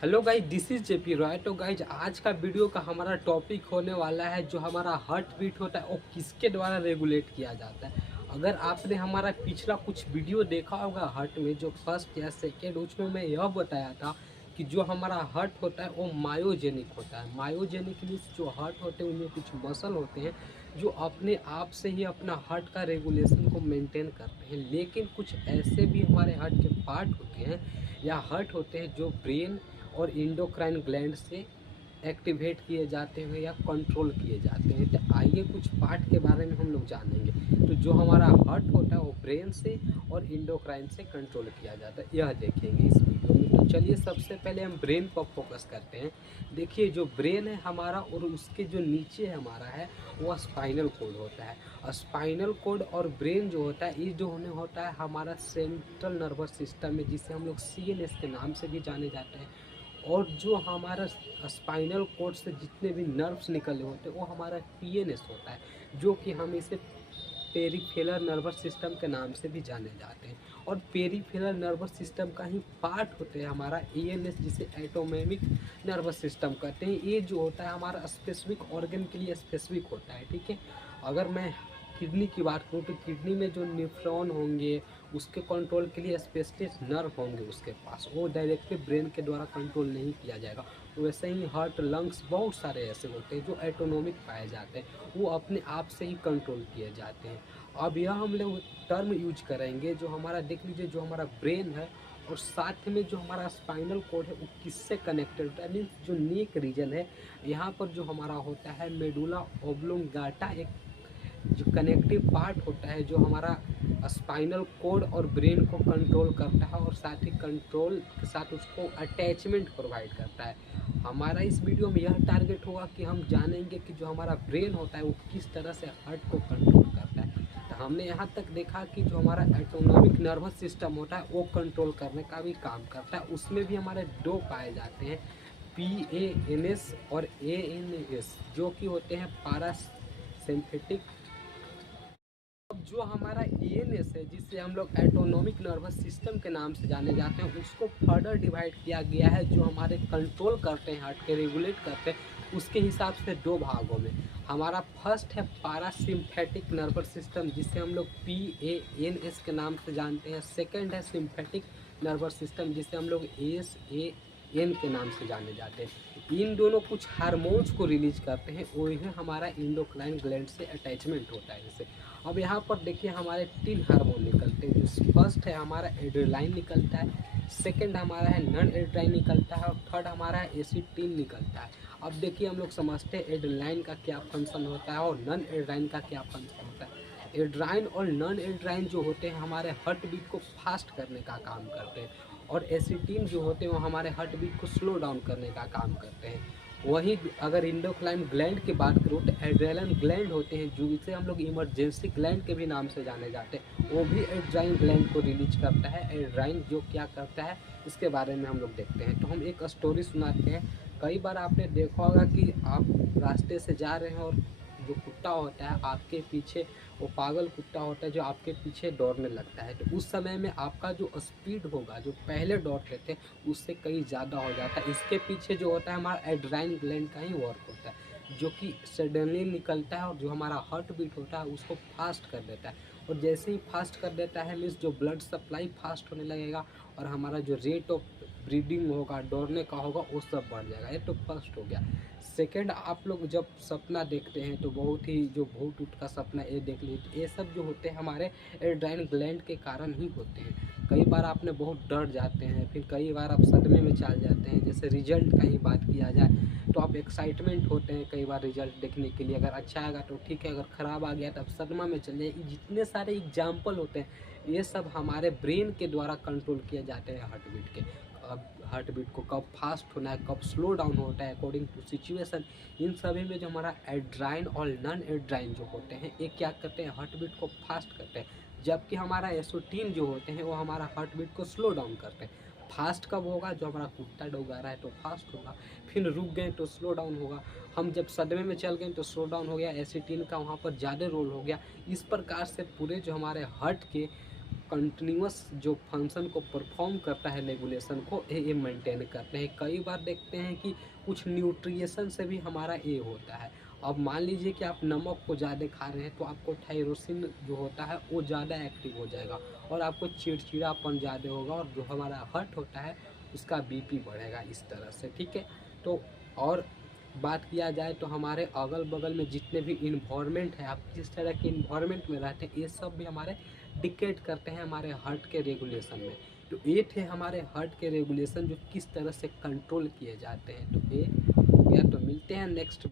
Hello guys, this is JP Roy. तो guys आज का वीडियो का हमारा टॉपिक होने वाला है जो हमारा हार्ट बीट होता है वो किसके द्वारा रेगुलेट किया जाता है। अगर आपने हमारा पिछला कुछ वीडियो देखा होगा हार्ट में, जो फर्स्ट या सेकेंड, उसमें मैं यह बताया था कि जो हमारा हार्ट होता है वो मायोजेनिक होता है। मायोजेनिक मीन्स जो हार्ट होते हैं उनमें कुछ मसल होते हैं जो अपने आप से ही अपना हार्ट का रेगुलेशन को मेंटेन करते हैं। लेकिन कुछ ऐसे भी हमारे हार्ट के पार्ट होते हैं या हार्ट होते हैं जो ब्रेन और इंडोक्राइन ग्लैंड से एक्टिवेट किए जाते हैं या कंट्रोल किए जाते हैं। तो आइए कुछ पार्ट के बारे में हम लोग जानेंगे। तो जो हमारा हार्ट होता है वो ब्रेन से और इंडोक्राइन से कंट्रोल किया जाता है, यह देखेंगे इस वीडियो में। तो चलिए सबसे पहले हम ब्रेन पर फोकस करते हैं। देखिए जो ब्रेन है हमारा और उसके जो नीचे हमारा है वो स्पाइनल कोड होता है। स्पाइनल कोड और ब्रेन जो होता है ये जो होता है हमारा सेंट्रल नर्वस सिस्टम में, जिसे हम लोग CNS के नाम से भी जाने जाते हैं। और जो हमारा स्पाइनल कोड से जितने भी नर्व्स निकले होते हैं वो हमारा PNS होता है, जो कि हम इसे पेरिफेरल नर्वस सिस्टम के नाम से भी जाने जाते हैं। और पेरिफेरल नर्वस सिस्टम का ही पार्ट होते हैं हमारा ANS, जिसे एटोनोमिक नर्वस सिस्टम कहते हैं। ये जो होता है हमारा स्पेसिफिक ऑर्गन के लिए स्पेसिफिक होता है, ठीक है। अगर मैं किडनी की बात करूँ तो किडनी में जो न्यूफ्रॉन होंगे उसके कंट्रोल के लिए स्पेशलिस्ट नर्व होंगे उसके पास, वो डायरेक्टली ब्रेन के द्वारा कंट्रोल नहीं किया जाएगा। वैसे ही हार्ट, लंग्स, बहुत सारे ऐसे होते हैं जो एटोनोमिक पाए जाते हैं, वो अपने आप से ही कंट्रोल किए जाते हैं। अब यह हम लोग टर्म यूज करेंगे जो हमारा, देख लीजिए, जो हमारा ब्रेन है और साथ में जो हमारा स्पाइनल कोड है वो किससे कनेक्टेड होता है, मीन्स जो नेक रीजन है यहाँ पर जो हमारा होता है मेडुला ओब्लोंगाटा, एक जो कनेक्टिव पार्ट होता है जो हमारा स्पाइनल कोड और ब्रेन को कंट्रोल करता है और साथ ही कंट्रोल के साथ उसको अटैचमेंट प्रोवाइड करता है। हमारा इस वीडियो में यह टारगेट होगा कि हम जानेंगे कि जो हमारा ब्रेन होता है वो किस तरह से हार्ट को कंट्रोल करता है। तो हमने यहाँ तक देखा कि जो हमारा एटोनोमिक नर्वस सिस्टम होता है वो कंट्रोल करने का भी काम करता है। उसमें भी हमारे दो पाए जाते हैं, PANS और ANS, जो कि होते हैं पारासिम्पैथिक। अब जो हमारा ANS है, जिसे हम लोग एटोनोमिक नर्वस सिस्टम के नाम से जाने जाते हैं, उसको फर्दर डिवाइड किया गया है जो हमारे कंट्रोल करते हैं, हार्ट के रेगुलेट करते हैं, उसके हिसाब से दो भागों में। हमारा फर्स्ट है पारासिम्पैथिक नर्वस सिस्टम, जिसे हम लोग PANS के नाम से जानते हैं। सेकंड है सिम्पैथिक नर्वस सिस्टम, जिसे हम लोग SAN के नाम से जाने जाते हैं। इन दोनों कुछ हार्मोन्स को रिलीज करते हैं, वही हमारा इंडोक्राइन ग्लैंड से अटैचमेंट होता है इसे। अब यहाँ पर देखिए हमारे 3 हार्मोन निकलते हैं। जो फर्स्ट है हमारा एड्रेनालिन निकलता है, सेकंड हमारा है नॉन एड्रेनालिन निकलता है और थर्ड हमारा है एसिटिन निकलता है। अब देखिए हम लोग समझते हैं एड्रेनालिन का क्या फंक्शन होता है और नॉन एड्रेनालिन का क्या फंक्शन होता है। एड्रेनालिन और नॉन एड्रेनालिन जो होते हैं हमारे हार्ट बीट को फास्ट करने का काम करते हैं, और एसिटिन जो होते हैं वो हमारे हार्ट बीट को स्लो डाउन करने का काम करते हैं। वहीं अगर इंडोक्राइन ग्लैंड की बात करूँ तो एड्रेनल ग्लैंड होते हैं, जो इसे हम लोग इमरजेंसी ग्लैंड के भी नाम से जाने जाते हैं, वो भी एड्राइन ग्लैंड को रिलीज करता है। एड्राइन जो क्या करता है इसके बारे में हम लोग देखते हैं। तो हम एक स्टोरी सुनाते हैं। कई बार आपने देखा होगा कि आप रास्ते से जा रहे हैं और जो कुत्ता होता है आपके पीछे, वो पागल कुत्ता होता है जो आपके पीछे दौड़ने लगता है, तो उस समय में आपका जो स्पीड होगा, जो पहले दौड़ते थे उससे कहीं ज़्यादा हो जाता है। इसके पीछे जो होता है हमारा एड्रेनालिन ग्लैंड का ही वर्क होता है, जो कि सडनली निकलता है और जो हमारा हार्ट बीट होता है उसको फास्ट कर देता है। और जैसे ही फास्ट कर देता है मीन्स जो ब्लड सप्लाई फास्ट होने लगेगा और हमारा जो रेट ऑफ ब्रीदिंग होगा, दौड़ने का होगा, वो सब बढ़ जाएगा। ये तो फर्स्ट हो गया। सेकंड, आप लोग जब सपना देखते हैं तो बहुत ही जो भूत ऊट का सपना ये देख लीजिए, ये सब जो होते हैं हमारे एड्रेनालिन ग्लैंड के कारण ही होते हैं। कई बार आपने बहुत डर जाते हैं, फिर कई बार आप सदमे में चल जाते हैं। जैसे रिजल्ट का ही बात किया जाए तो आप एक्साइटमेंट होते हैं कई बार रिजल्ट देखने के लिए, अगर अच्छा आएगा तो ठीक है, अगर ख़राब आ गया तो आप सदमा में चल जाए। जितने सारे एग्जाम्पल होते हैं ये सब हमारे ब्रेन के द्वारा कंट्रोल किए जाते हैं हार्ट बीट के। अब हार्ट बीट को कब फास्ट होना है, कब स्लो डाउन होता है अकॉर्डिंग टू सिचुएशन, इन सभी में जो हमारा एड्राइन और नॉन एड्राइन जो होते हैं ये क्या करते हैं, हार्ट बीट को फास्ट करते हैं। जबकि हमारा एसिटिन जो होते हैं वो हमारा हार्ट बीट को स्लो डाउन करते हैं। फास्ट कब होगा, जो हमारा कुत्ता डोगा रहा है तो फास्ट होगा, फिर रुक गए तो स्लो डाउन होगा, हम जब सदमे में चल गए तो स्लो डाउन हो गया, एसिटिन का वहाँ पर ज़्यादा रोल हो गया। इस प्रकार से पूरे जो हमारे हार्ट के कंटिन्यूस जो फंक्शन को परफॉर्म करता है रेगुलेशन को, ये मेंटेन करते हैं। कई बार देखते हैं कि कुछ न्यूट्रिएशन से भी हमारा ये होता है। अब मान लीजिए कि आप नमक को ज़्यादा खा रहे हैं तो आपको थायरोसिन जो होता है वो ज़्यादा एक्टिव हो जाएगा और आपको चिड़चिड़ापन ज़्यादा होगा, और जो हमारा हार्ट होता है उसका बीपी बढ़ेगा इस तरह से, ठीक है। तो और बात किया जाए तो हमारे अगल बगल में जितने भी इन्वायरमेंट है, आप किस तरह के इन्वायरमेंट में रहते हैं, ये सब भी हमारे डिक्टेट करते हैं हमारे हार्ट के रेगुलेशन में। तो ये थे हमारे हार्ट के रेगुलेशन जो किस तरह से कंट्रोल किए जाते हैं। तो ये हो गया, तो मिलते हैं नेक्स्ट।